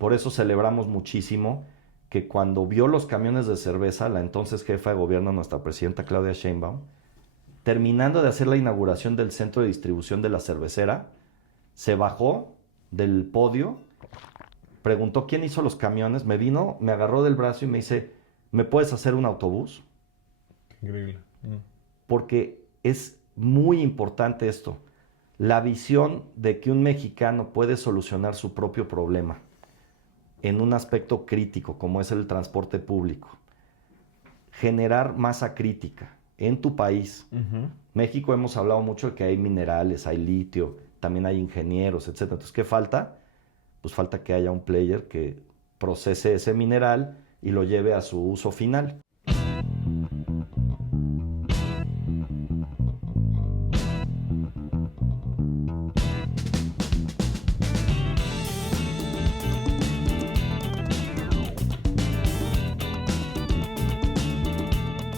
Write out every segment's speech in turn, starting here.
Por eso celebramos muchísimo que cuando vio los camiones de cerveza, la entonces jefa de gobierno, nuestra presidenta Claudia Sheinbaum, terminando de hacer la inauguración del centro de distribución de la cervecera, se bajó del podio, preguntó quién hizo los camiones, me vino, me agarró del brazo y me dice, ¿me puedes hacer un autobús? Increíble. Porque es muy importante esto, la visión de que un mexicano puede solucionar su propio problema en un aspecto crítico como es el transporte público, generar masa crítica en tu país. México hemos hablado mucho de que hay minerales, hay litio, también hay ingenieros, etc. Entonces, ¿qué falta? Pues falta que haya un player que procese ese mineral y lo lleve a su uso final.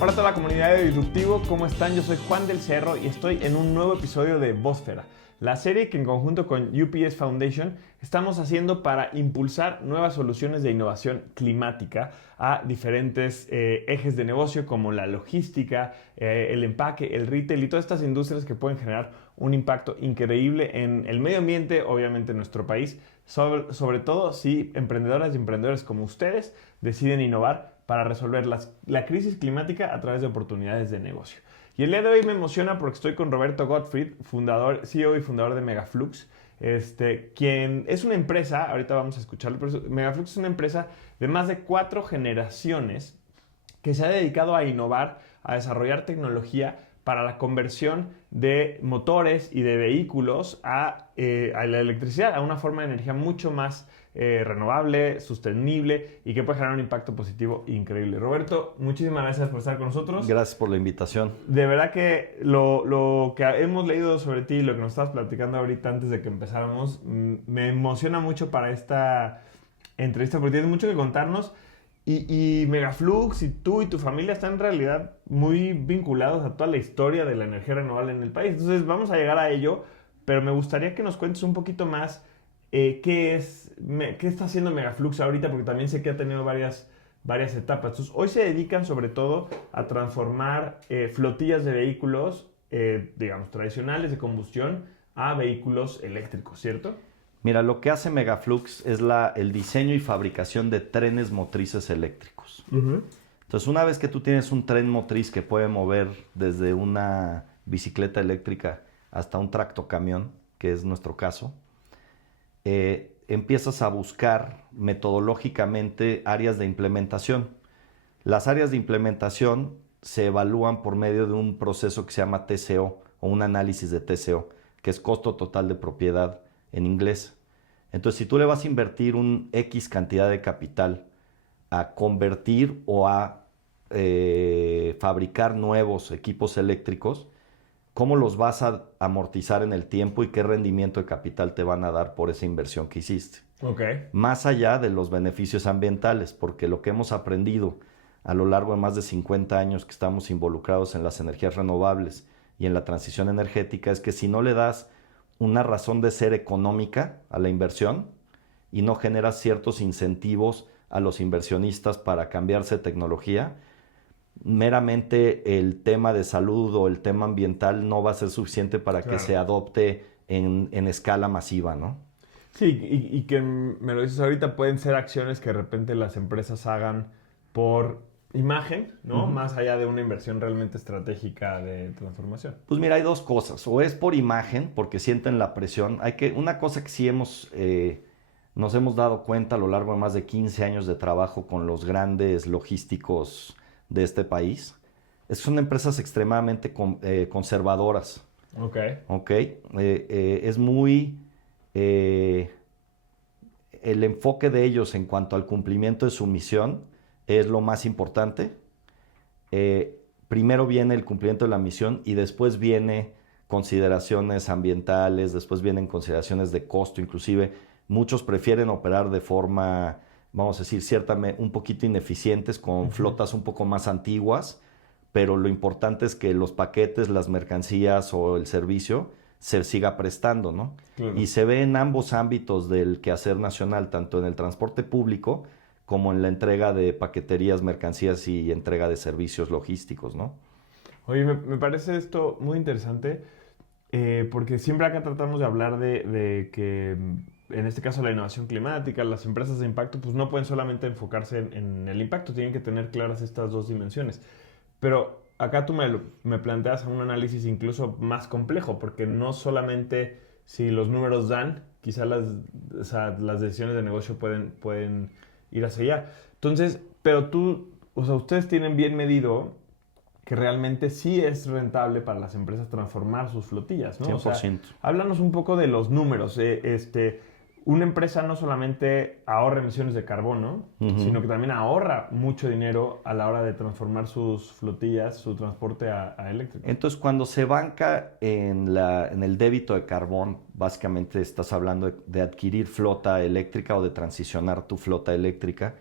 Hola a toda la comunidad de Disruptivo, ¿cómo están? Yo soy Juan del Cerro y estoy en un nuevo episodio de Vósfera, la serie que en conjunto con UPS Foundation estamos haciendo para impulsar nuevas soluciones de innovación climática a diferentes ejes de negocio como la logística, el empaque, el retail y todas estas industrias que pueden generar un impacto increíble en el medio ambiente, obviamente en nuestro país, sobre todo si emprendedoras y emprendedores como ustedes deciden innovar para resolver la crisis climática a través de oportunidades de negocio. Y el día de hoy me emociona porque estoy con Roberto Gottfried, CEO y fundador de Megaflux, quien es una empresa, ahorita vamos a escucharlo, pero Megaflux es una empresa de más de 4 generaciones que se ha dedicado a innovar, a desarrollar tecnología para la conversión de motores y de vehículos a la electricidad, a una forma de energía mucho más renovable, sostenible y que puede generar un impacto positivo increíble. Roberto, muchísimas gracias por estar con nosotros. Gracias por la invitación. De verdad que lo que hemos leído sobre ti, lo que nos estabas platicando ahorita antes de que empezáramos, me emociona mucho para esta entrevista porque tienes mucho que contarnos. Y Megaflux y tú y tu familia están en realidad muy vinculados a toda la historia de la energía renovable en el país. Entonces vamos a llegar a ello, pero me gustaría que nos cuentes un poquito más qué está haciendo Megaflux ahorita, porque también sé que ha tenido varias etapas. Entonces, hoy se dedican sobre todo a transformar flotillas de vehículos, digamos, tradicionales de combustión a vehículos eléctricos, ¿cierto? Mira, lo que hace Megaflux es el diseño y fabricación de trenes motrices eléctricos. Entonces, una vez que tú tienes un tren motriz que puede mover desde una bicicleta eléctrica hasta un tractocamión, que es nuestro caso, empiezas a buscar metodológicamente áreas de implementación. Las áreas de implementación se evalúan por medio de un proceso que se llama TCO o un análisis de TCO, que es costo total de propiedad en inglés. Entonces, si tú le vas a invertir un X cantidad de capital a convertir o a fabricar nuevos equipos eléctricos, ¿cómo los vas a amortizar en el tiempo y qué rendimiento de capital te van a dar por esa inversión que hiciste? Okay. Más allá de los beneficios ambientales, porque lo que hemos aprendido a lo largo de más de 50 años que estamos involucrados en las energías renovables y en la transición energética es que si no le das una razón de ser económica a la inversión y no generas ciertos incentivos a los inversionistas para cambiarse de tecnología, meramente el tema de salud o el tema ambiental no va a ser suficiente para que se adopte en escala masiva, ¿no? Sí, y que me lo dices ahorita, pueden ser acciones que de repente las empresas hagan por imagen, ¿no? Más allá de una inversión realmente estratégica de transformación. Pues mira, hay dos cosas. O es por imagen, porque sienten la presión. Una cosa que sí nos hemos dado cuenta a lo largo de más de 15 años de trabajo con los grandes logísticos de este país, es que son empresas extremadamente conservadoras. Ok. Es muy... el enfoque de ellos en cuanto al cumplimiento de su misión es lo más importante. Primero viene el cumplimiento de la misión y después viene consideraciones ambientales, después vienen consideraciones de costo, inclusive muchos prefieren operar de forma, vamos a decir, un poquito ineficientes con flotas un poco más antiguas, pero lo importante es que los paquetes, las mercancías o el servicio se siga prestando, ¿no? Claro. Y se ve en ambos ámbitos del quehacer nacional, tanto en el transporte público como en la entrega de paqueterías, mercancías y entrega de servicios logísticos, ¿no? Oye, me parece esto muy interesante porque siempre acá tratamos de hablar de que, en este caso, la innovación climática, las empresas de impacto, pues no pueden solamente enfocarse en el impacto, tienen que tener claras estas dos dimensiones. Pero acá tú me planteas un análisis incluso más complejo, porque no solamente si los números dan, quizá o sea, las decisiones de negocio pueden ir hacia allá. Entonces, pero o sea, ustedes tienen bien medido que realmente sí es rentable para las empresas transformar sus flotillas, ¿no? 100%. O sea, háblanos un poco de los números. Una empresa no solamente ahorra emisiones de carbono, sino que también ahorra mucho dinero a la hora de transformar sus flotillas, su transporte a eléctrico. Entonces, cuando se banca en el débito de carbón, básicamente estás hablando de adquirir flota eléctrica o de transicionar tu flota eléctrica.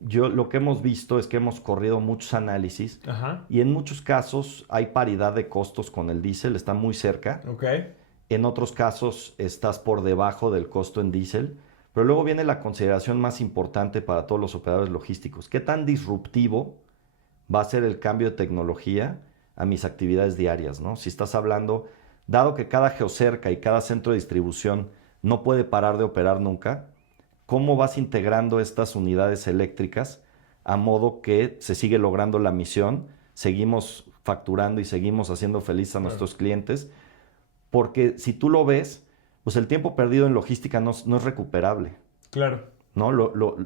Lo que hemos visto es que hemos corrido muchos análisis Ajá. y en muchos casos hay paridad de costos con el diésel, está muy cerca. Ok. En otros casos estás por debajo del costo en diésel. Pero luego viene la consideración más importante para todos los operadores logísticos. ¿Qué tan disruptivo va a ser el cambio de tecnología a mis actividades diarias, ¿no? Si estás hablando, dado que cada geocerca y cada centro de distribución no puede parar de operar nunca, ¿cómo vas integrando estas unidades eléctricas a modo que se sigue logrando la misión, seguimos facturando y seguimos haciendo felices a nuestros clientes? Porque si tú lo ves, pues el tiempo perdido en logística no es recuperable, Claro. ¿no?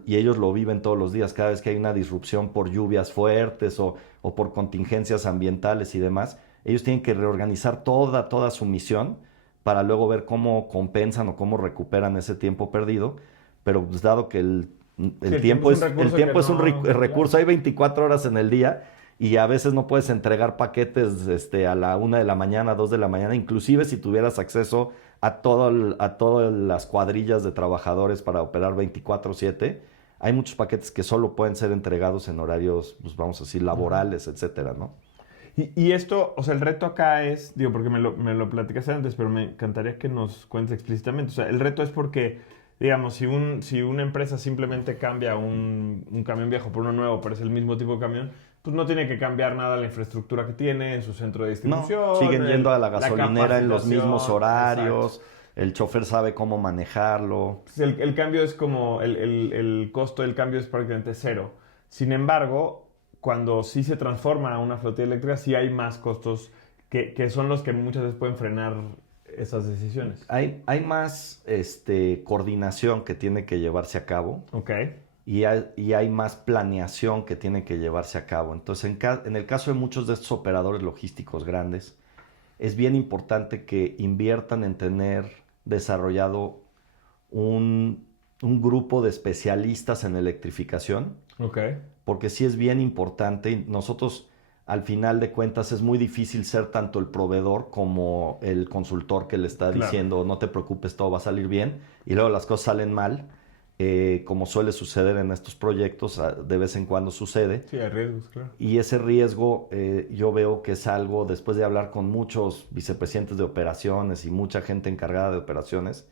Y ellos lo viven todos los días, cada vez que hay una disrupción por lluvias fuertes o por contingencias ambientales y demás, ellos tienen que reorganizar toda su misión para luego ver cómo compensan o cómo recuperan ese tiempo perdido, pero pues dado que el tiempo es un recurso, hay 24 horas en el día y a veces no puedes entregar paquetes a la 1 de la mañana, 2 de la mañana, inclusive si tuvieras acceso a todas las cuadrillas de trabajadores para operar 24/7, hay muchos paquetes que solo pueden ser entregados en horarios, pues vamos a decir, laborales, etcétera, ¿no? Y esto, o sea, el reto acá es, digo, porque me lo platicaste antes, pero me encantaría que nos cuentes explícitamente. O sea, el reto es porque, digamos, si una empresa simplemente cambia un camión viejo por uno nuevo, pero es el mismo tipo de camión, pues no tiene que cambiar nada la infraestructura que tiene en su centro de distribución. No, siguen yendo a la gasolinera en los mismos horarios, exacto. el chofer sabe cómo manejarlo. Pues el cambio es como, el costo del cambio es prácticamente cero. Sin embargo, cuando sí se transforma a una flotilla eléctrica, sí hay más costos que son los que muchas veces pueden frenar esas decisiones. Hay más coordinación que tiene que llevarse a cabo. Ok. Y hay más planeación que tiene que llevarse a cabo. Entonces, en el caso de muchos de estos operadores logísticos grandes, es bien importante que inviertan en tener desarrollado un grupo de especialistas en electrificación, Ok. porque sí es bien importante. Y nosotros, al final de cuentas, es muy difícil ser tanto el proveedor como el consultor que le está diciendo, no te preocupes, todo va a salir bien, y luego las cosas salen mal. Como suele suceder en estos proyectos, de vez en cuando sucede. Sí, hay riesgos, claro. Y ese riesgo yo veo que es algo, después de hablar con muchos vicepresidentes de operaciones y mucha gente encargada de operaciones,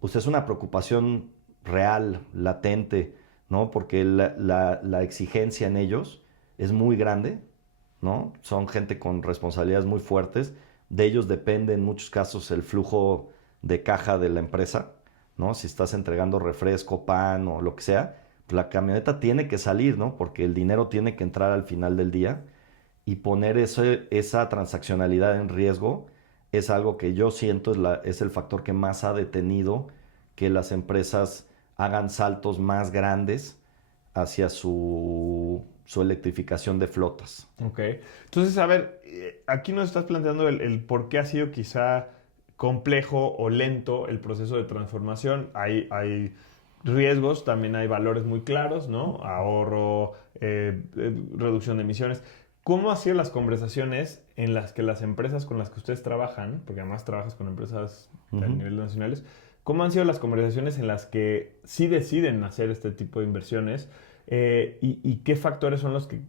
pues es una preocupación real, latente, ¿no? Porque la exigencia en ellos es muy grande, ¿no? Son gente con responsabilidades muy fuertes. De ellos depende en muchos casos el flujo de caja de la empresa, ¿no? Si estás entregando refresco, pan o lo que sea, pues la camioneta tiene que salir, ¿no? Porque el dinero tiene que entrar al final del día y poner esa transaccionalidad en riesgo es algo que yo siento es el factor que más ha detenido que las empresas hagan saltos más grandes hacia su electrificación de flotas. Ok. Entonces, a ver, aquí nos estás planteando el por qué ha sido quizá complejo o lento el proceso de transformación. Hay riesgos, también hay valores muy claros, ¿no? Ahorro, reducción de emisiones. ¿Cómo han sido las conversaciones en las que las empresas con las que ustedes trabajan, porque además trabajas con empresas a nivel nacionales, cómo han sido las conversaciones en las que sí deciden hacer este tipo de inversiones? ¿Y qué factores son los que...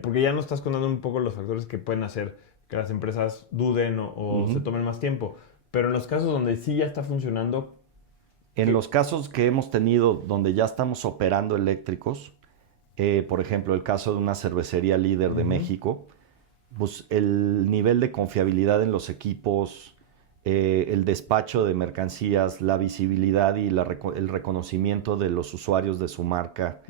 Porque ya nos estás contando un poco los factores que pueden hacer que las empresas duden o se tomen más tiempo. Pero en los casos donde sí ya está funcionando... En los casos que hemos tenido donde ya estamos operando eléctricos, por ejemplo, el caso de una cervecería líder de México, pues el nivel de confiabilidad en los equipos, el despacho de mercancías, la visibilidad y el reconocimiento de los usuarios de su marca,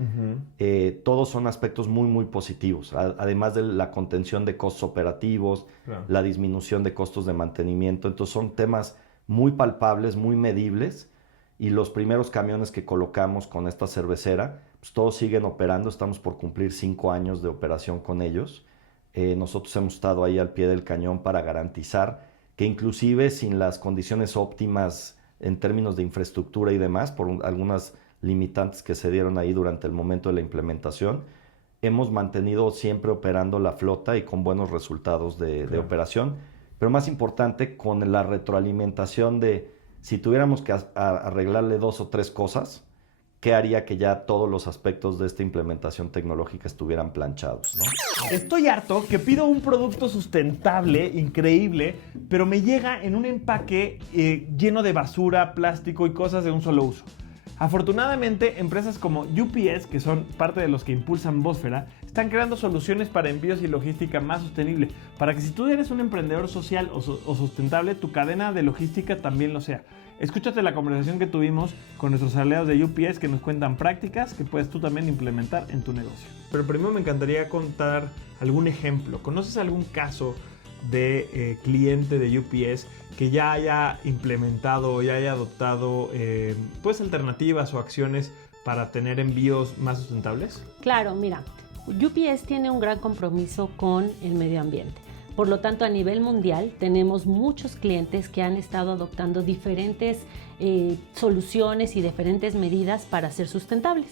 todos son aspectos muy, muy positivos. Además de la contención de costos operativos, la disminución de costos de mantenimiento. Entonces son temas muy palpables, muy medibles. Y los primeros camiones que colocamos con esta cervecera, pues todos siguen operando. Estamos por cumplir 5 años de operación con ellos. Nosotros hemos estado ahí al pie del cañón para garantizar que inclusive sin las condiciones óptimas en términos de infraestructura y demás, por algunas limitantes que se dieron ahí durante el momento de la implementación, hemos mantenido siempre operando la flota y con buenos resultados de operación. Pero más importante, con la retroalimentación de si tuviéramos que arreglarle 2 o 3 cosas, ¿qué haría que ya todos los aspectos de esta implementación tecnológica estuvieran planchados, ¿no? Estoy harto que pido un producto sustentable, increíble, pero me llega en un empaque lleno de basura, plástico y cosas de un solo uso. Afortunadamente, empresas como UPS, que son parte de los que impulsan Bósfera, están creando soluciones para envíos y logística más sostenible, para que si tú eres un emprendedor social o sustentable, tu cadena de logística también lo sea. Escúchate la conversación que tuvimos con nuestros aliados de UPS que nos cuentan prácticas que puedes tú también implementar en tu negocio. Pero primero me encantaría contar algún ejemplo. ¿Conoces algún caso de cliente de UPS que ya haya implementado, ya haya adoptado pues alternativas o acciones para tener envíos más sustentables? Claro, mira, UPS tiene un gran compromiso con el medio ambiente. Por lo tanto, a nivel mundial tenemos muchos clientes que han estado adoptando diferentes soluciones y diferentes medidas para ser sustentables.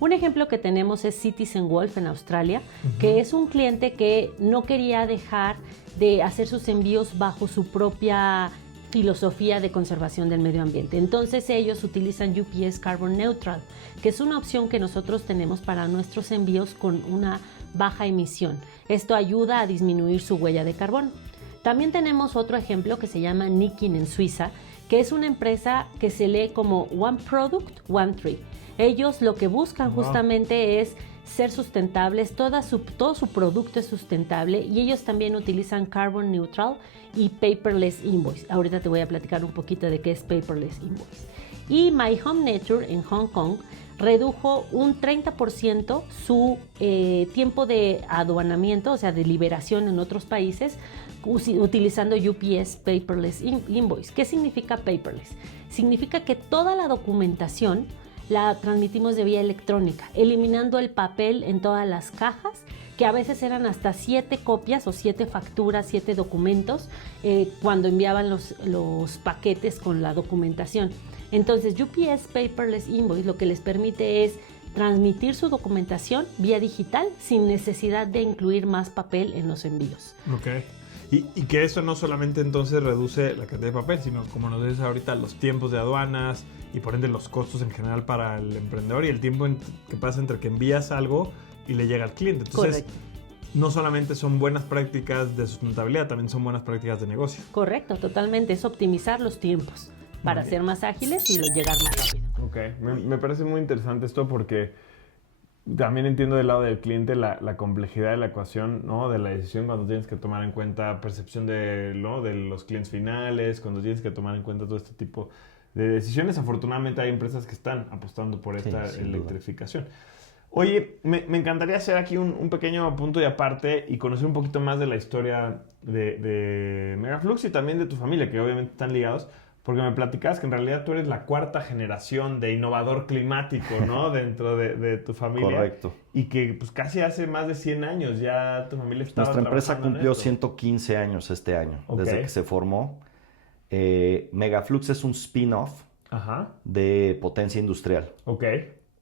Un ejemplo que tenemos es Citizen Wolf en Australia, que es un cliente que no quería dejar de hacer sus envíos bajo su propia filosofía de conservación del medio ambiente. Entonces ellos utilizan UPS Carbon Neutral, que es una opción que nosotros tenemos para nuestros envíos con una baja emisión. Esto ayuda a disminuir su huella de carbono. También tenemos otro ejemplo que se llama Nikin en Suiza, que es una empresa que se lee como One Product, One Tree. Ellos lo que buscan justamente es ser sustentables, todo su producto es sustentable y ellos también utilizan Carbon Neutral y Paperless Invoice. Ahorita te voy a platicar un poquito de qué es Paperless Invoice. Y My Home Nature en Hong Kong redujo un 30% su tiempo de aduanamiento, o sea, de liberación en otros países, utilizando UPS Paperless Invoice. ¿Qué significa paperless? Significa que toda la documentación la transmitimos de vía electrónica, eliminando el papel en todas las cajas, que a veces eran hasta 7 copias o 7 facturas, 7 documentos, cuando enviaban los paquetes con la documentación. Entonces, UPS Paperless Invoice lo que les permite es transmitir su documentación vía digital sin necesidad de incluir más papel en los envíos. Ok. Y que eso no solamente entonces reduce la cantidad de papel, sino como nos dices ahorita, los tiempos de aduanas y por ende los costos en general para el emprendedor y el tiempo que pasa entre que envías algo y le llega al cliente. Entonces, correcto, no solamente son buenas prácticas de sustentabilidad, también son buenas prácticas de negocio. Correcto, totalmente. Es optimizar los tiempos para ser más ágiles y llegar más rápido. Ok, me parece muy interesante esto porque también entiendo del lado del cliente la complejidad de la ecuación, ¿no? De la decisión cuando tienes que tomar en cuenta percepción de los clientes finales, cuando tienes que tomar en cuenta todo este tipo de decisiones. Afortunadamente hay empresas que están apostando por esta electrificación. Oye, me encantaría hacer aquí un pequeño punto de aparte y conocer un poquito más de la historia de Megaflux y también de tu familia, que obviamente están ligados. Porque me platicabas que en realidad tú eres la 4ª generación de innovador climático, ¿no? Dentro de tu familia. Correcto. Y que pues casi hace más de 100 años ya tu familia estaba Nuestra empresa cumplió en esto. 115 años este año, desde que se formó. Megaflux es un spin-off de Potencia Industrial. Ok.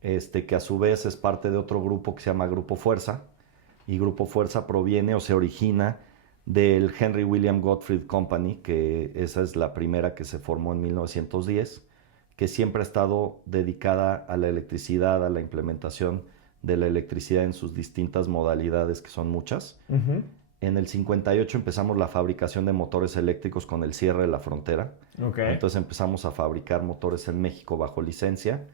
Que a su vez es parte de otro grupo que se llama Grupo Fuerza. Y Grupo Fuerza proviene o se origina del Henry William Gottfried Company, que esa es la primera que se formó en 1910, que siempre ha estado dedicada a la electricidad, a la implementación de la electricidad en sus distintas modalidades, que son muchas. En el 58 empezamos la fabricación de motores eléctricos con el cierre de la frontera. Okay. Entonces empezamos a fabricar motores en México bajo licencia.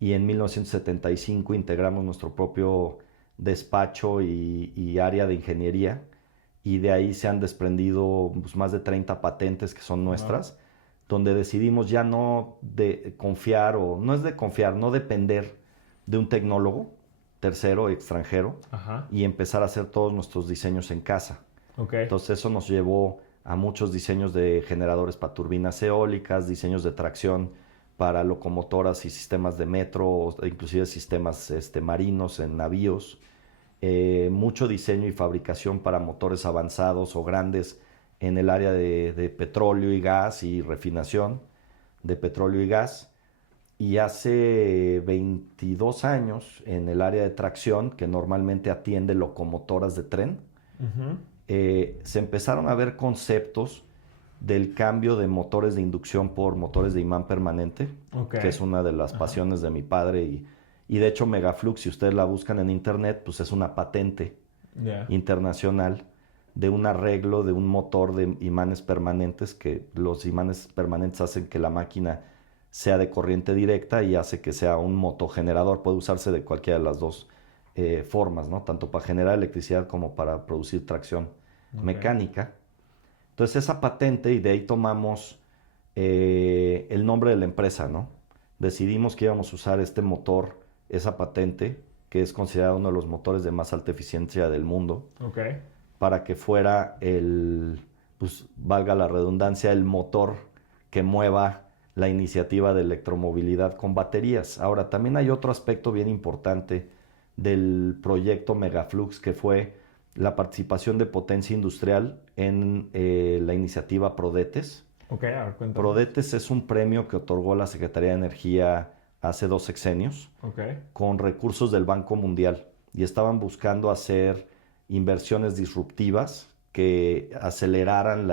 Y en 1975 integramos nuestro propio despacho y área de ingeniería. Y de ahí se han desprendido pues, más de 30 patentes que son nuestras, donde decidimos ya no de confiar, o no es de confiar, no depender de un tecnólogo tercero, extranjero, Ajá. y empezar a hacer todos nuestros diseños en casa. Okay. Entonces eso nos llevó a muchos diseños de generadores para turbinas eólicas, diseños de tracción para locomotoras y sistemas de metro, inclusive sistemas marinos en navíos. Mucho diseño y fabricación para motores avanzados o grandes en el área de petróleo y gas y refinación de petróleo y gas. Y hace 22 años en el área de tracción, que normalmente atiende locomotoras de tren, se empezaron a ver conceptos del cambio de motores de inducción por motores de imán permanente, que es una de las pasiones de mi padre. Y de hecho Megaflux, si ustedes la buscan en internet, pues es una patente internacional de un arreglo de un motor de imanes permanentes, que los imanes permanentes hacen que la máquina sea de corriente directa y hace que sea un motogenerador. Puede usarse de cualquiera de las dos formas, ¿no? Tanto para generar electricidad como para producir tracción mecánica. Entonces esa patente, y de ahí tomamos el nombre de la empresa, ¿no? Decidimos que íbamos a usar este motor, esa patente, que es considerado uno de los motores de más alta eficiencia del mundo, para que fuera pues valga la redundancia, el motor que mueva la iniciativa de electromovilidad con baterías. Ahora, también hay otro aspecto bien importante del proyecto Megaflux, que fue la participación de Potencia Industrial en la iniciativa Prodetes. A ver, cuéntame. Prodetes es un premio que otorgó la Secretaría de Energía hace 2 sexenios con recursos del Banco Mundial, y estaban buscando hacer inversiones disruptivas que aceleraran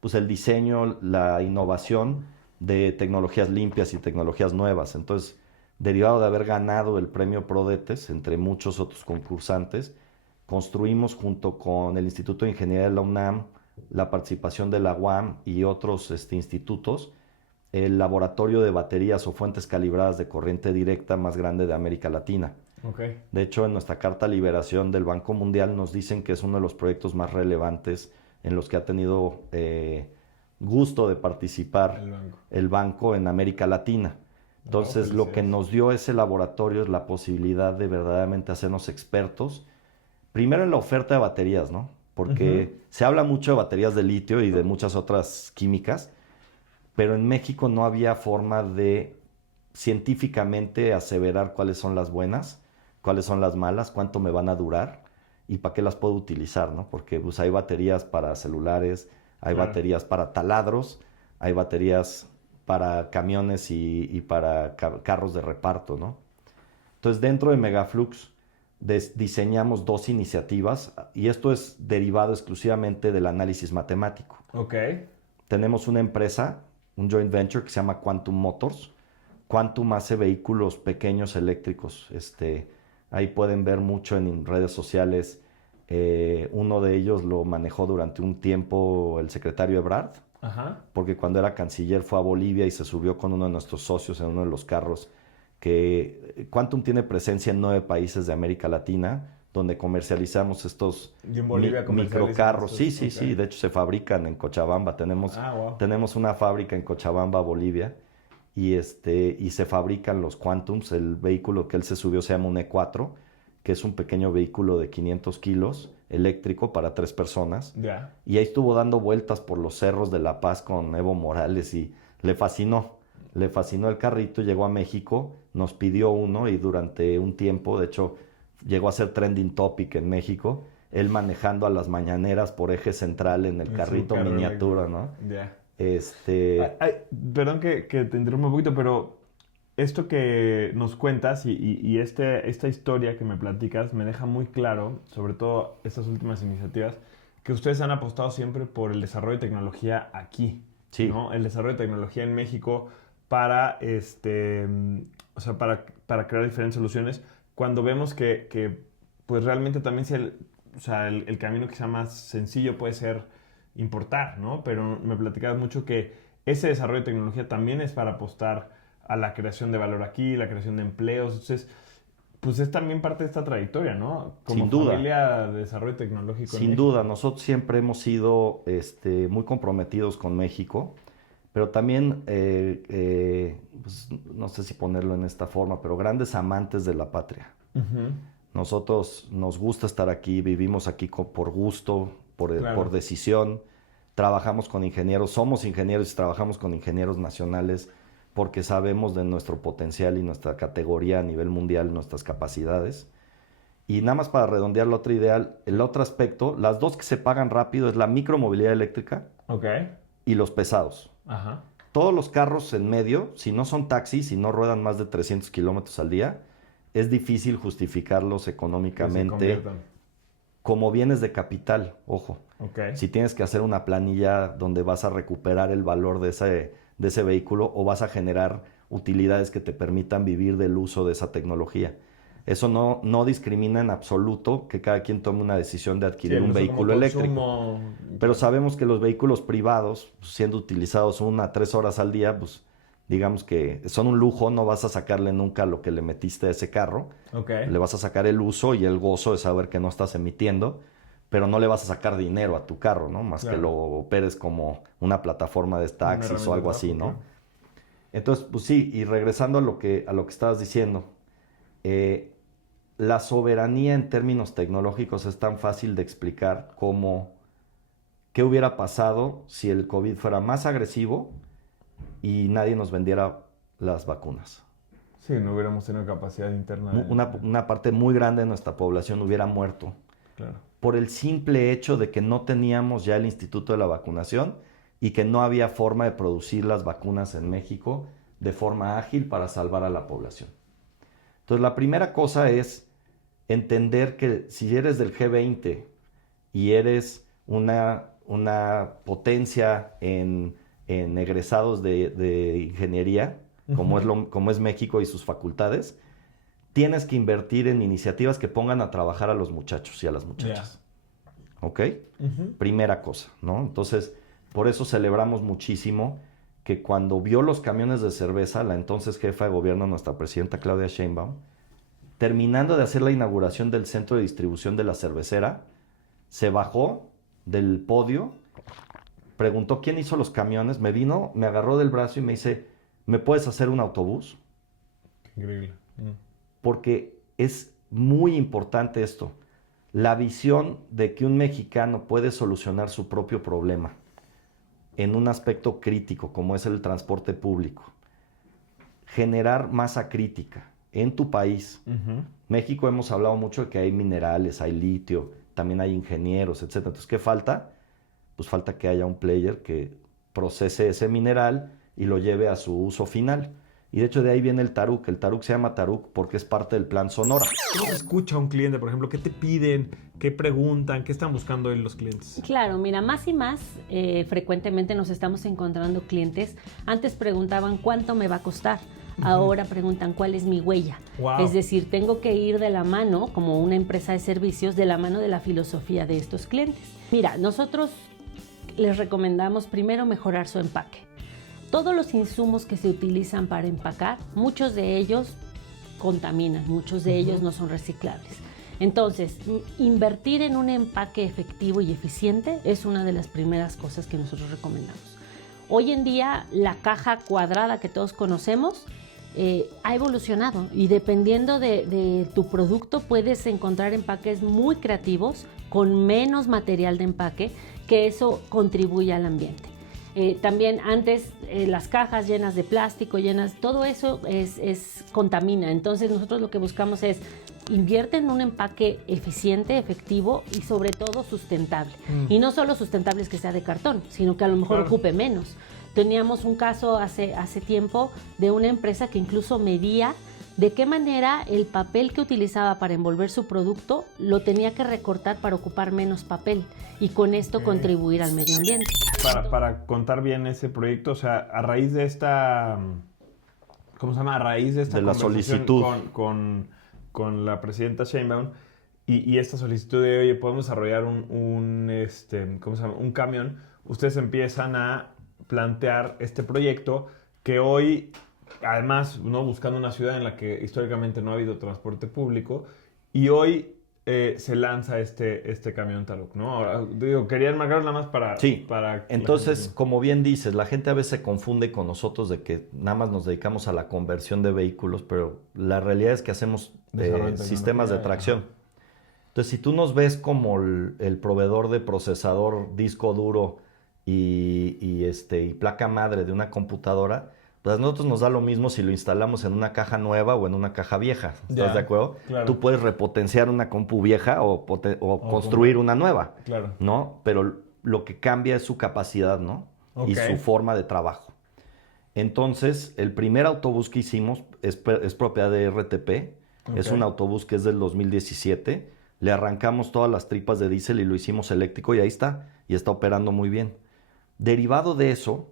pues el diseño, la innovación de tecnologías limpias y tecnologías nuevas. Entonces, derivado de haber ganado el premio Prodetes, entre muchos otros concursantes, construimos junto con el Instituto de Ingeniería de la UNAM, la participación de la UAM y otros institutos, el laboratorio de baterías o fuentes calibradas de corriente directa más grande de América Latina. De hecho, en nuestra carta de liberación del Banco Mundial nos dicen que es uno de los proyectos más relevantes en los que ha tenido gusto de participar el banco en América Latina. Entonces, lo que nos dio ese laboratorio es la posibilidad de verdaderamente hacernos expertos, primero en la oferta de baterías, ¿no? Porque se habla mucho de baterías de litio y de muchas otras químicas, pero en México no había forma de científicamente aseverar cuáles son las buenas, cuáles son las malas, cuánto me van a durar y para qué las puedo utilizar, ¿no? Porque pues, hay baterías para celulares, hay baterías para taladros, hay baterías para camiones y para carros de reparto, ¿no? Entonces, dentro de Megaflux diseñamos 2 iniciativas, y esto es derivado exclusivamente del análisis matemático. Tenemos una empresa, un joint venture que se llama Quantum Motors. Quantum hace vehículos pequeños eléctricos. Ahí pueden ver mucho en redes sociales. Uno de ellos lo manejó durante un tiempo el secretario Ebrard, porque cuando era canciller fue a Bolivia y se subió con uno de nuestros socios en uno de los carros. Que Quantum tiene presencia en 9 países de América Latina, donde comercializamos estos microcarros. Sí, de hecho se fabrican en Cochabamba. Tenemos una fábrica en Cochabamba, Bolivia, y se fabrican los Quantums. El vehículo que él se subió se llama un E4, que es un pequeño vehículo de 500 kilos, eléctrico para 3 personas. Y ahí estuvo dando vueltas por los cerros de La Paz con Evo Morales y le fascinó el carrito, llegó a México, nos pidió uno y durante un tiempo, de hecho, llegó a ser trending topic en México, él manejando a las mañaneras por eje central en el carrito miniatura, ¿no? Perdón que te interrumpa un poquito, pero esto que nos cuentas y esta historia que me platicas me deja muy claro, sobre todo estas últimas iniciativas, que ustedes han apostado siempre por el desarrollo de tecnología aquí, ¿no? El desarrollo de tecnología en México para crear diferentes soluciones, cuando vemos que pues realmente también o sea, el camino quizá más sencillo puede ser importar, ¿no? Pero me platicabas mucho que ese desarrollo de tecnología también es para apostar a la creación de valor aquí, la creación de empleos. Entonces, pues es también parte de esta trayectoria, ¿no? Como Sin duda. familia de desarrollo tecnológico. Sin duda, nosotros siempre hemos sido muy comprometidos con México, pero también, pues, no sé si ponerlo en esta forma, pero grandes amantes de la patria. Uh-huh. Nosotros nos gusta estar aquí, vivimos aquí por gusto, Claro. por decisión, trabajamos con ingenieros, somos ingenieros y trabajamos con ingenieros nacionales porque sabemos de nuestro potencial y nuestra categoría a nivel mundial, nuestras capacidades. Y nada más para redondear la otra idea, el otro aspecto, las dos que se pagan rápido es la micromovilidad eléctrica Ok. y los pesados. Ajá. Todos los carros en medio, si no son taxis, si no ruedan más de 300 kilómetros al día, es difícil justificarlos Que se económicamente conviertan. como bienes de capital, ojo. Ok. Si tienes que hacer una planilla donde vas a recuperar el valor de ese vehículo o vas a generar utilidades que te permitan vivir del uso de esa tecnología. Eso no discrimina en absoluto que cada quien tome una decisión de Sí, adquirir el un uso como vehículo eléctrico. consumo. Pero sabemos que los vehículos privados, pues, siendo utilizados 1 a 3 horas al día, pues digamos que son un lujo, no vas a sacarle nunca lo que le metiste a ese carro. Ok. Le vas a sacar el uso y el gozo de saber que no estás emitiendo, pero no le vas a sacar dinero a tu carro, ¿no? Más Claro. que lo operes como una plataforma de Una taxis herramienta o algo de así, ¿no? trabajo, Entonces, pues sí, y regresando a lo que estabas diciendo, la soberanía en términos tecnológicos es tan fácil de explicar como qué hubiera pasado si el COVID fuera más agresivo y nadie nos vendiera las vacunas. Sí, no hubiéramos tenido capacidad interna. Una parte muy grande de nuestra población hubiera muerto Claro. por el simple hecho de que no teníamos ya el Instituto de la Vacunación y que no había forma de producir las vacunas en México de forma ágil para salvar a la población. Entonces, la primera cosa es entender que si eres del G20 y eres una potencia en egresados de ingeniería, como es México y sus facultades, tienes que invertir en iniciativas que pongan a trabajar a los muchachos y a las muchachas. ¿Ok? Uh-huh. Primera cosa, ¿no? Entonces, por eso celebramos muchísimo que cuando vio los camiones de cerveza, la entonces jefa de gobierno, nuestra presidenta Claudia Sheinbaum, terminando de hacer la inauguración del centro de distribución de la cervecera, se bajó del podio, preguntó quién hizo los camiones, me vino, me agarró del brazo y me dice, ¿me puedes hacer un autobús? Increíble. Porque es muy importante esto, la visión de que un mexicano puede solucionar su propio problema en un aspecto crítico como es el transporte público, generar masa crítica en tu país. Uh-huh. México hemos hablado mucho de que hay minerales, hay litio, también hay ingenieros, etc. Entonces, ¿qué falta? Pues falta que haya un player que procese ese mineral y lo lleve a su uso final. Y de hecho de ahí viene el Taruk. El Taruk se llama Taruk porque es parte del Plan Sonora. ¿Cómo se escucha a un cliente, por ejemplo? ¿Qué te piden? ¿Qué preguntan? ¿Qué están buscando hoy los clientes? Claro, mira, más y más frecuentemente nos estamos encontrando clientes. Antes preguntaban cuánto me va a costar. Ahora preguntan cuál es mi huella. Wow. Es decir, tengo que ir de la mano, como una empresa de servicios, de la mano de la filosofía de estos clientes. Mira, nosotros les recomendamos primero mejorar su empaque. Todos los insumos que se utilizan para empacar, muchos de ellos contaminan, muchos de ellos no son reciclables. Entonces, invertir en un empaque efectivo y eficiente es una de las primeras cosas que nosotros recomendamos. Hoy en día, la caja cuadrada que todos conocemos ha evolucionado y dependiendo de tu producto puedes encontrar empaques muy creativos con menos material de empaque, que eso contribuye al ambiente. También antes las cajas llenas de plástico, todo eso contamina. Entonces nosotros lo que buscamos es invierte en un empaque eficiente, efectivo y sobre todo sustentable. Y no solo sustentable es que sea de cartón, sino que a lo mejor ocupe menos. Teníamos un caso hace tiempo de una empresa que incluso medía de qué manera el papel que utilizaba para envolver su producto lo tenía que recortar para ocupar menos papel y con esto contribuir al medio ambiente. Para contar bien ese proyecto, o sea, a raíz de esta, ¿cómo se llama? A raíz de esta de la conversación solicitud con la presidenta Sheinbaum, y esta solicitud de, oye, podemos desarrollar ¿cómo se llama? Un camión, ustedes empiezan a plantear este proyecto que hoy, además, ¿no? Buscando una ciudad en la que históricamente no ha habido transporte público, y hoy se lanza este camión Taruk, ¿no? Ahora, digo, quería enmarcarlo nada más para... Sí, para entonces, como bien dices, la gente a veces se confunde con nosotros de que nada más nos dedicamos a la conversión de vehículos, pero la realidad es que hacemos sistemas de tracción. Ajá. Entonces, si tú nos ves como el proveedor de procesador, disco duro y placa madre de una computadora, pues a nosotros nos da lo mismo si lo instalamos en una caja nueva o en una caja vieja. ¿Estás Ya, de acuerdo? claro. Tú puedes repotenciar una compu vieja o construir una nueva, Claro. ¿no? Pero lo que cambia es su capacidad, ¿no? Ok. Y su forma de trabajo. Entonces, el primer autobús que hicimos es propiedad de RTP. Ok. Es un autobús que es del 2017. Le arrancamos todas las tripas de diésel y lo hicimos eléctrico y ahí está. Y está operando muy bien. Derivado de eso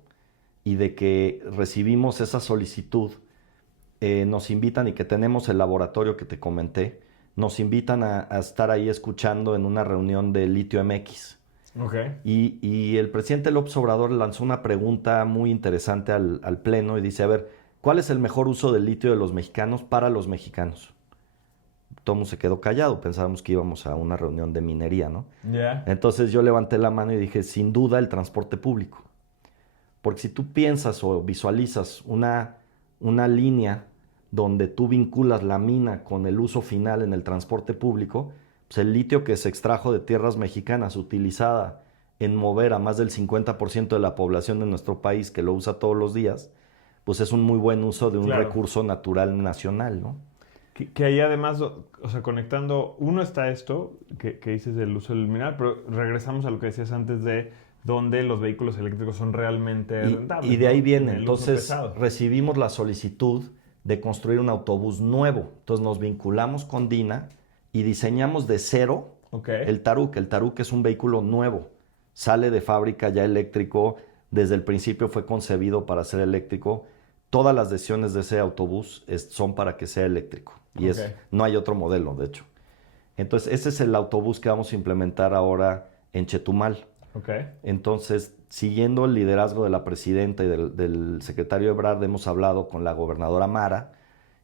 y de que recibimos esa solicitud, nos invitan y que tenemos el laboratorio que te comenté, nos invitan a estar ahí escuchando en una reunión de Litio MX. Ok. Y el presidente López Obrador lanzó una pregunta muy interesante al Pleno y dice, a ver, ¿cuál es el mejor uso del litio de los mexicanos para los mexicanos? Todo el mundo se quedó callado, pensábamos que íbamos a una reunión de minería, ¿no? Ya. Entonces yo levanté la mano y dije, sin duda el transporte público. Porque si tú piensas o visualizas una línea donde tú vinculas la mina con el uso final en el transporte público, pues el litio que se extrajo de tierras mexicanas utilizada en mover a más del 50% de la población de nuestro país que lo usa todos los días, pues es un muy buen uso de un Claro. recurso natural nacional, ¿no? Que ahí además, o sea, conectando, uno está esto que dices del uso del mineral, pero regresamos a lo que decías antes de donde los vehículos eléctricos son realmente rentables. Y de ahí ¿no? viene, En el uso entonces pesado. recibimos la solicitud de construir un autobús nuevo. Entonces nos vinculamos con DINA y diseñamos de cero Ok. el Taruk. El Taruk es un vehículo nuevo, sale de fábrica ya eléctrico, desde el principio fue concebido para ser eléctrico. Todas las decisiones de ese autobús son para que sea eléctrico y Ok. no hay otro modelo, de hecho. Entonces ese es el autobús que vamos a implementar ahora en Chetumal. Ok. Entonces, siguiendo el liderazgo de la presidenta y del secretario Ebrard, hemos hablado con la gobernadora Mara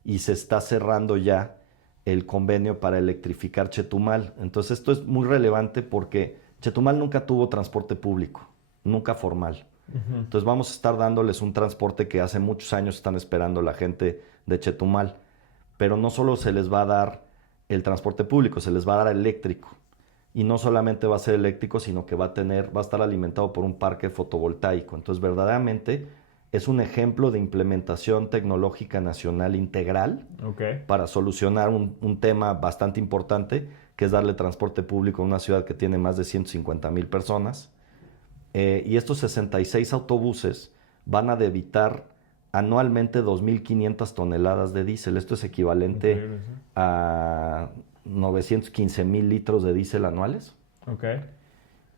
y se está cerrando ya el convenio para electrificar Chetumal. Entonces, esto es muy relevante porque Chetumal nunca tuvo transporte público, nunca formal. Ujú. Entonces, vamos a estar dándoles un transporte que hace muchos años están esperando la gente de Chetumal. Pero no solo se les va a dar el transporte público, se les va a dar eléctrico. Y no solamente va a ser eléctrico, sino que va a estar alimentado por un parque fotovoltaico. Entonces, verdaderamente es un ejemplo de implementación tecnológica nacional integral Ok. para solucionar un tema bastante importante, que es darle transporte público a una ciudad que tiene más de 150,000 personas. Y estos 66 autobuses van a debitar anualmente 2.500 toneladas de diésel. Esto es equivalente Increíble, sí. a 915,000 litros de diésel anuales. Ok.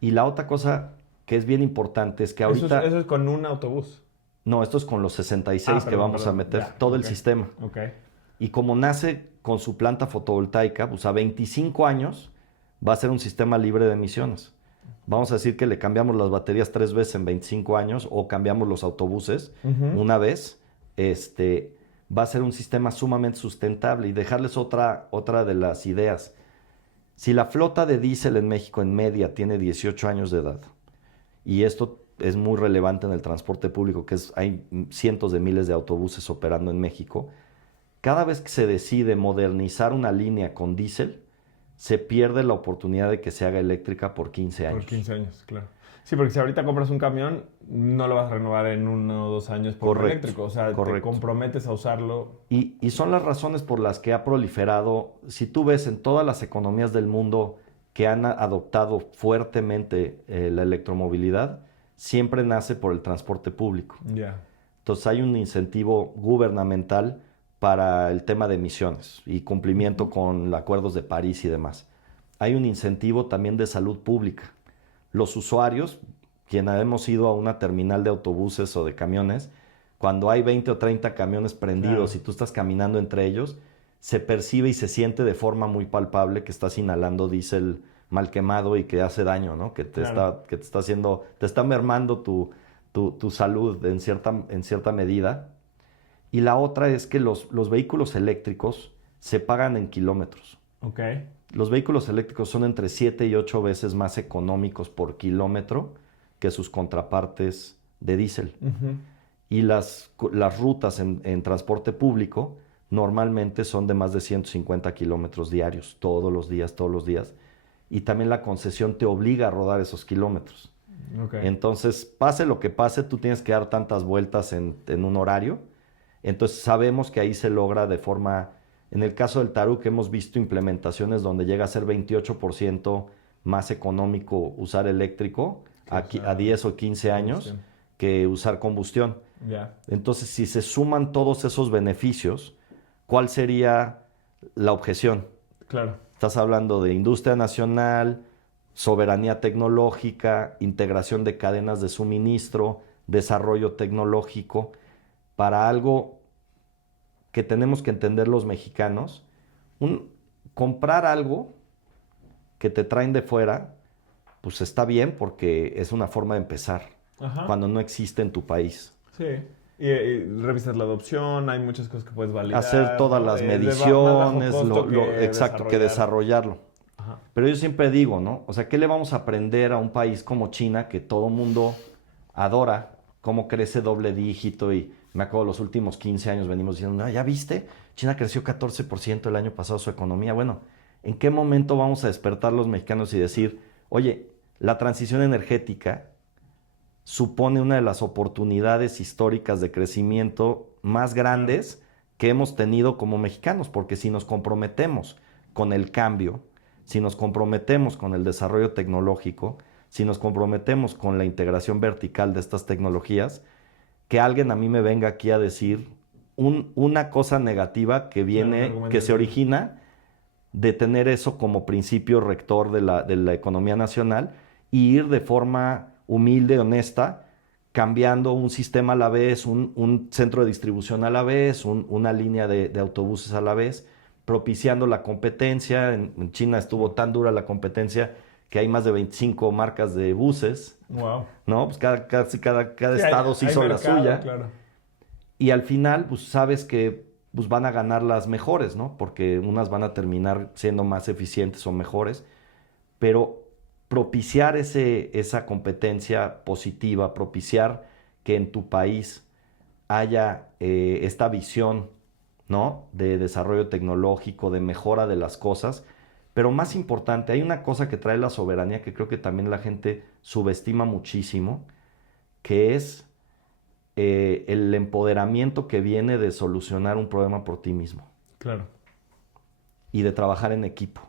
Y la otra cosa que es bien importante es que ahorita... Eso es con un autobús. No, esto es con los 66 que Perdón, vamos perdón. a meter Ya, todo el ok. sistema. Ok. Y como nace con su planta fotovoltaica, pues a 25 años va a ser un sistema libre de emisiones. Vamos a decir que le cambiamos las baterías 3 veces en 25 años o cambiamos los autobuses Ujú. una vez. Va a ser un sistema sumamente sustentable. Y dejarles otra de las ideas. Si la flota de diésel en México en media tiene 18 años de edad, y esto es muy relevante en el transporte público, hay cientos de miles de autobuses operando en México, cada vez que se decide modernizar una línea con diésel, se pierde la oportunidad de que se haga eléctrica por 15 años. Por 15 años, claro. Sí, porque si ahorita compras un camión, no lo vas a renovar en 1 o 2 años por Correcto, eléctrico. O sea, te correcto. comprometes a usarlo. Y son las razones por las que ha proliferado, si tú ves en todas las economías del mundo que han adoptado fuertemente la electromovilidad, siempre nace por el transporte público. Ya. Entonces hay un incentivo gubernamental para el tema de emisiones y cumplimiento con acuerdos de París y demás. Hay un incentivo también de salud pública. Los usuarios, quienes hemos ido a una terminal de autobuses o de camiones, cuando hay 20 o 30 camiones prendidos Claro. y tú estás caminando entre ellos, se percibe y se siente de forma muy palpable que estás inhalando diésel mal quemado y que hace daño, ¿no? Que te está haciendo, te está mermando tu salud en cierta medida. Y la otra es que los vehículos eléctricos se pagan en kilómetros. Ok. Los vehículos eléctricos son entre 7 y 8 veces más económicos por kilómetro que sus contrapartes de diésel. Y las rutas en transporte público normalmente son de más de 150 kilómetros diarios, todos los días. Y también la concesión te obliga a rodar esos kilómetros. Okay. Entonces, pase lo que pase, tú tienes que dar tantas vueltas en un horario. Entonces, sabemos que ahí se logra de forma... En el caso del Taruk hemos visto implementaciones donde llega a ser 28% más económico usar eléctrico a 10 o 15 años que usar combustión. Yeah. Entonces, si se suman todos esos beneficios, ¿cuál sería la objeción? Claro. Estás hablando de industria nacional, soberanía tecnológica, integración de cadenas de suministro, desarrollo tecnológico, para algo que tenemos que entender los mexicanos. Comprar algo que te traen de fuera, pues está bien porque es una forma de empezar. Ajá. Cuando no existe en tu país. Sí. Y revisas la adopción, hay muchas cosas que puedes validar. Hacer todas las mediciones, que desarrollarlo. Ajá. Pero yo siempre digo, ¿no? O sea, ¿qué le vamos a aprender a un país como China que todo mundo adora, cómo crece doble dígito? Y me acuerdo los últimos 15 años venimos diciendo, no, ¿ya viste? China creció 14% el año pasado su economía. Bueno, ¿en qué momento vamos a despertar los mexicanos y decir, oye, la transición energética supone una de las oportunidades históricas de crecimiento más grandes que hemos tenido como mexicanos? Porque si nos comprometemos con el cambio, si nos comprometemos con el desarrollo tecnológico, si nos comprometemos con la integración vertical de estas tecnologías, que alguien a mí me venga aquí a decir una cosa negativa que viene, que se origina de tener eso como principio rector de la economía nacional y ir de forma humilde, honesta, cambiando un sistema a la vez, un centro de distribución a la vez, una línea de autobuses a la vez, propiciando la competencia. En China estuvo tan dura la competencia que hay más de 25 marcas de buses. Wow. ¿No? Pues cada estado se hizo la suya. Claro. Y al final, pues sabes que pues, van a ganar las mejores, ¿no? Porque unas van a terminar siendo más eficientes o mejores. Pero propiciar esa competencia positiva, propiciar que en tu país haya esta visión, ¿no? De desarrollo tecnológico, de mejora de las cosas. Pero más importante, hay una cosa que trae la soberanía que creo que también la gente subestima muchísimo, que es el empoderamiento que viene de solucionar un problema por ti mismo. Claro. Y de trabajar en equipo,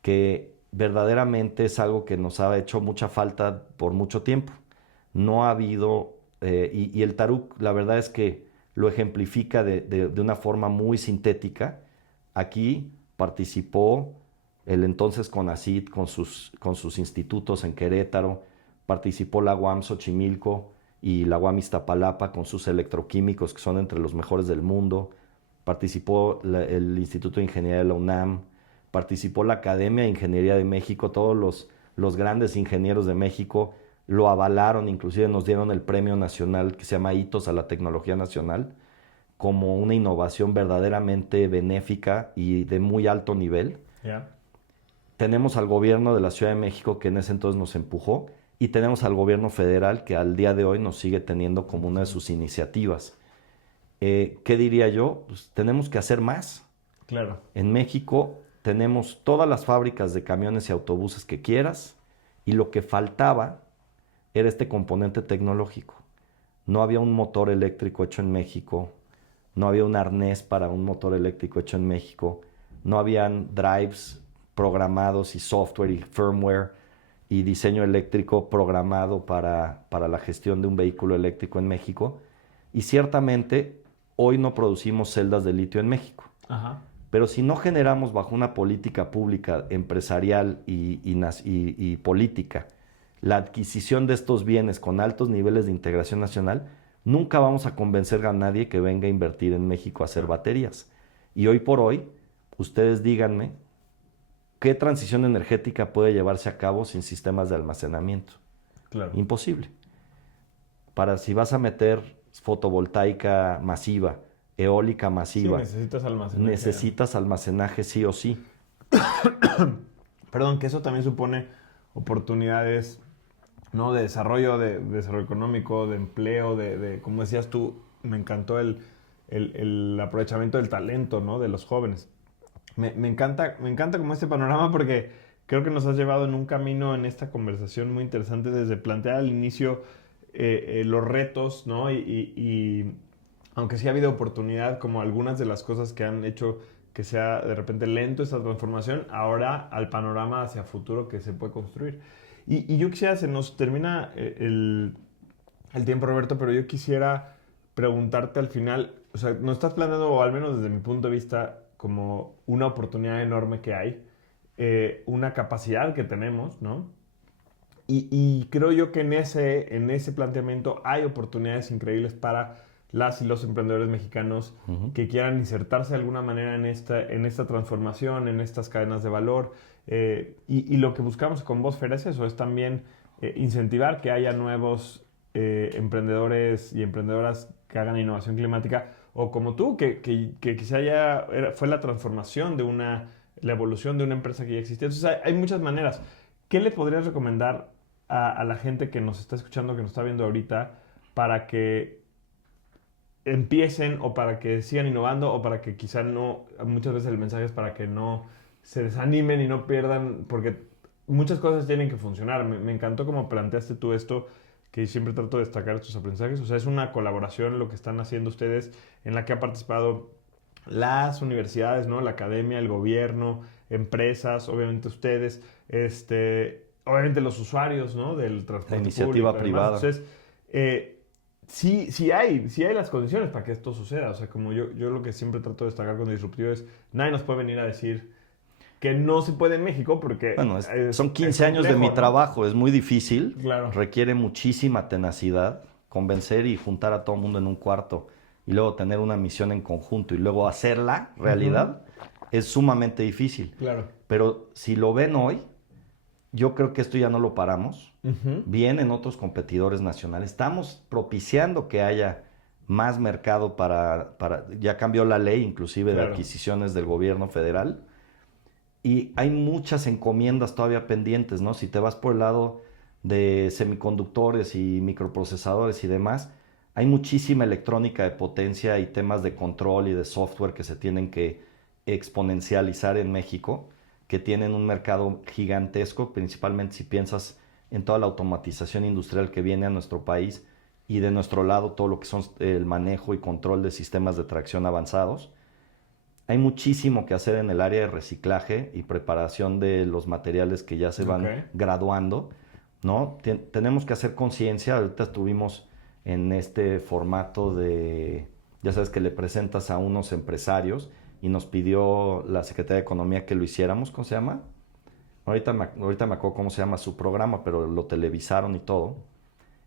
que verdaderamente es algo que nos ha hecho mucha falta por mucho tiempo. No ha habido, y el Taruk, la verdad es que lo ejemplifica de una forma muy sintética. Aquí participó el entonces CONACYT con sus institutos en Querétaro, participó la UAM Xochimilco y la UAM Iztapalapa con sus electroquímicos que son entre los mejores del mundo, participó el Instituto de Ingeniería de la UNAM, participó la Academia de Ingeniería de México, todos los grandes ingenieros de México lo avalaron, inclusive nos dieron el premio nacional que se llama Hitos a la Tecnología Nacional, como una innovación verdaderamente benéfica y de muy alto nivel. Yeah. Tenemos al gobierno de la Ciudad de México que en ese entonces nos empujó y tenemos al gobierno federal que al día de hoy nos sigue teniendo como una de sus iniciativas. ¿Qué diría yo? Pues tenemos que hacer más. Claro. En México tenemos todas las fábricas de camiones y autobuses que quieras y lo que faltaba era este componente tecnológico. No había un motor eléctrico hecho en México, no había un arnés para un motor eléctrico hecho en México, no habían drives programados y software y firmware y diseño eléctrico programado para la gestión de un vehículo eléctrico en México. Y ciertamente hoy no producimos celdas de litio en México. Ajá. Pero si no generamos bajo una política pública, empresarial y política la adquisición de estos bienes con altos niveles de integración nacional, nunca vamos a convencer a nadie que venga a invertir en México a hacer baterías. Y hoy por hoy, ustedes díganme, ¿qué transición energética puede llevarse a cabo sin sistemas de almacenamiento? Claro. Imposible. Para si vas a meter fotovoltaica masiva, eólica masiva, Sí, necesitas almacenaje. necesitas almacenaje sí o sí. Perdón, que eso también supone oportunidades, ¿no? De desarrollo económico, de empleo, como decías tú, me encantó el aprovechamiento del talento, ¿no? De los jóvenes. Me encanta como este panorama porque creo que nos has llevado en un camino en esta conversación muy interesante desde plantear al inicio los retos, ¿no? Y aunque sí ha habido oportunidad, como algunas de las cosas que han hecho que sea de repente lento esta transformación, ahora al panorama hacia futuro que se puede construir. Y yo quisiera, se nos termina el tiempo, Roberto, pero yo quisiera preguntarte al final, o sea, nos estás planteando, o al menos desde mi punto de vista, como una oportunidad enorme que hay, una capacidad que tenemos, ¿no? Y creo yo que en ese planteamiento hay oportunidades increíbles para las y los emprendedores mexicanos que quieran insertarse de alguna manera en esta transformación, en estas cadenas de valor. Y lo que buscamos con Bosfera es eso, es también incentivar que haya nuevos emprendedores y emprendedoras que hagan innovación climática, o como tú, que quizá fue la transformación la evolución de una empresa que ya existía. Entonces hay muchas maneras. ¿Qué le podrías recomendar a la gente que nos está escuchando, que nos está viendo ahorita, para que empiecen o para que sigan innovando o para que quizá no, muchas veces el mensaje es para que no se desanimen y no pierdan, porque muchas cosas tienen que funcionar. Me encantó cómo planteaste tú esto, que siempre trato de destacar estos aprendizajes. O sea, es una colaboración lo que están haciendo ustedes, en la que ha participado las universidades, ¿no? La academia, el gobierno, empresas, obviamente ustedes, obviamente los usuarios, ¿no? Del transporte La iniciativa público, privada. Entonces, sí hay las condiciones para que esto suceda. O sea, como yo lo que siempre trato de destacar con Disruptivo es, nadie nos puede venir a decir que no se puede en México porque... Bueno, son 15 años de mi trabajo, es muy difícil, Claro. Requiere muchísima tenacidad, convencer y juntar a todo el mundo en un cuarto y luego tener una misión en conjunto y luego hacerla realidad, es sumamente difícil. Claro. Pero si lo ven hoy, yo creo que esto ya no lo paramos. Vienen otros competidores nacionales. Estamos propiciando que haya más mercado ya cambió la ley inclusive de adquisiciones del gobierno federal. Y hay muchas encomiendas todavía pendientes, ¿no? Si te vas por el lado de semiconductores y microprocesadores y demás, hay muchísima electrónica de potencia y temas de control y de software que se tienen que exponencializar en México, que tienen un mercado gigantesco, principalmente si piensas en toda la automatización industrial que viene a nuestro país y de nuestro lado todo lo que son el manejo y control de sistemas de tracción avanzados. Hay muchísimo que hacer en el área de reciclaje y preparación de los materiales que ya se van graduando, ¿no? Tenemos que hacer conciencia. Ahorita estuvimos en este formato ya sabes que le presentas a unos empresarios y nos pidió la Secretaría de Economía que lo hiciéramos. ¿Cómo se llama? Ahorita me acuerdo cómo se llama su programa, pero lo televisaron y todo.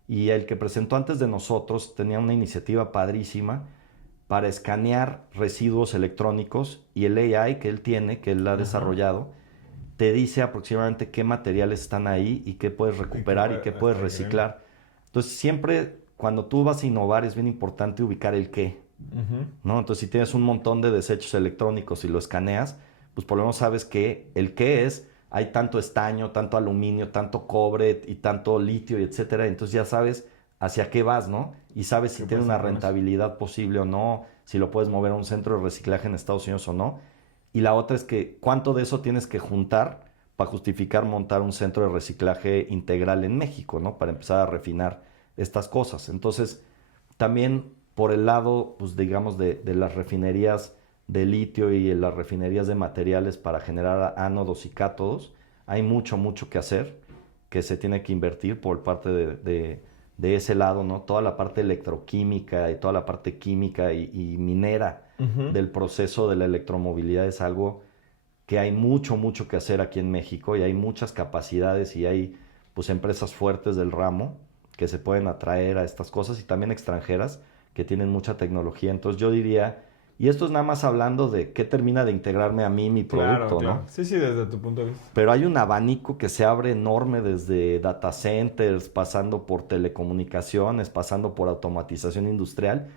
Y el que presentó antes de nosotros tenía una iniciativa padrísima para escanear residuos electrónicos, y el AI que él tiene, que él ha desarrollado, te dice aproximadamente qué materiales están ahí y qué puedes recuperar y qué puedes reciclar. Entonces siempre cuando tú vas a innovar es bien importante ubicar el qué, ¿no? Entonces si tienes un montón de desechos electrónicos y lo escaneas, pues por lo menos sabes que el qué es, hay tanto estaño, tanto aluminio, tanto cobre y tanto litio, y etcétera. Entonces ya sabes hacia qué vas, ¿no? Y sabes si tiene una rentabilidad posible o no, si lo puedes mover a un centro de reciclaje en Estados Unidos o no. Y la otra es que cuánto de eso tienes que juntar para justificar montar un centro de reciclaje integral en México, ¿no? Para empezar a refinar estas cosas. Entonces, también por el lado, pues digamos, de las refinerías de litio y las refinerías de materiales para generar ánodos y cátodos, hay mucho que hacer, que se tiene que invertir por parte de ese lado, ¿no? Toda la parte electroquímica y toda la parte química y minera del proceso de la electromovilidad es algo que hay mucho que hacer aquí en México, y hay muchas capacidades y hay pues empresas fuertes del ramo que se pueden atraer a estas cosas, y también extranjeras que tienen mucha tecnología. Entonces yo diría Y esto es nada más hablando de qué termina de integrarme a mí mi producto, claro. ¿no? Sí, desde tu punto de vista. Pero hay un abanico que se abre enorme desde data centers, pasando por telecomunicaciones, pasando por automatización industrial,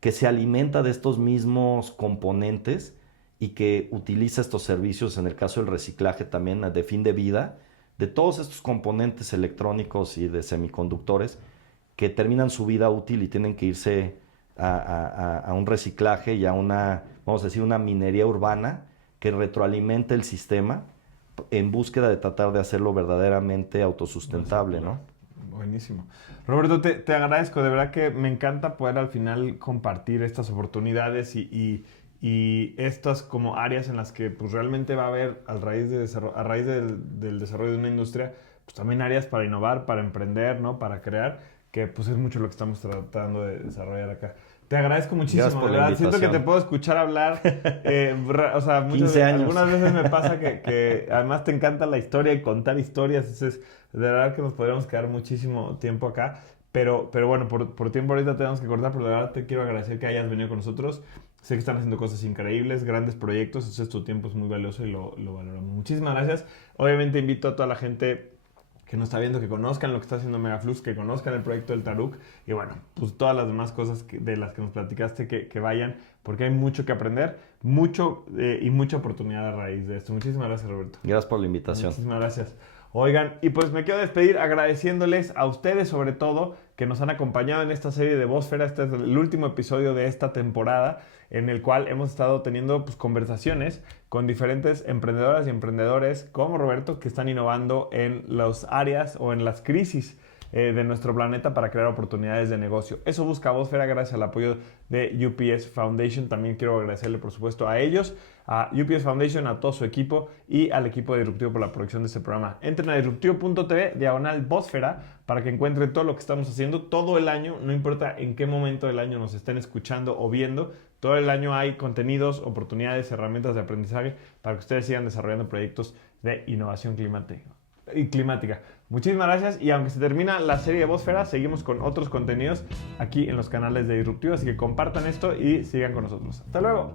que se alimenta de estos mismos componentes y que utiliza estos servicios, en el caso del reciclaje también de fin de vida, de todos estos componentes electrónicos y de semiconductores que terminan su vida útil y tienen que irse a un reciclaje y a una, vamos a decir, una minería urbana que retroalimente el sistema en búsqueda de tratar de hacerlo verdaderamente autosustentable, ¿no? Buenísimo. Roberto, te agradezco, de verdad que me encanta poder al final compartir estas oportunidades y estas como áreas en las que pues realmente va a haber a raíz del desarrollo de una industria, pues también áreas para innovar, para emprender, ¿no? Para crear, que pues es mucho lo que estamos tratando de desarrollar acá. Te agradezco muchísimo, Gracias por de la verdad. Siento que invitación. te puedo escuchar hablar. O sea, 15 años. algunas veces me pasa que además te encanta la historia y contar historias. Entonces, de verdad que nos podríamos quedar muchísimo tiempo acá. Pero bueno, por tiempo ahorita tenemos que cortar, pero de verdad te quiero agradecer que hayas venido con nosotros. Sé que están haciendo cosas increíbles, grandes proyectos, entonces tu tiempo es muy valioso y lo valoramos. Muchísimas gracias. Obviamente invito a toda la gente que nos está viendo, que conozcan lo que está haciendo Megaflux, que conozcan el proyecto del Taruk y bueno, pues todas las demás cosas de las que nos platicaste que vayan, porque hay mucho que aprender, mucho y mucha oportunidad a raíz de esto. Muchísimas gracias, Roberto. Gracias por la invitación. Muchísimas gracias. Oigan, y pues me quiero despedir agradeciéndoles a ustedes sobre todo que nos han acompañado en esta serie de Bósfera. Este es el último episodio de esta temporada en el cual hemos estado teniendo pues, conversaciones con diferentes emprendedoras y emprendedores como Roberto que están innovando en las áreas o en las crisis de nuestro planeta para crear oportunidades de negocio. Eso busca Bósfera gracias al apoyo de UPS Foundation. También quiero agradecerle por supuesto a ellos, a UPS Foundation, a todo su equipo y al equipo de Disruptivo por la producción de este programa. Entren a disruptivo.tv/Bósfera para que encuentren todo lo que estamos haciendo todo el año, no importa en qué momento del año nos estén escuchando o viendo. Todo el año hay contenidos, oportunidades, herramientas de aprendizaje para que ustedes sigan desarrollando proyectos de innovación climática. Muchísimas gracias y aunque se termina la serie de Bósfera, seguimos con otros contenidos aquí en los canales de Disruptivo, así que compartan esto y sigan con nosotros. ¡Hasta luego!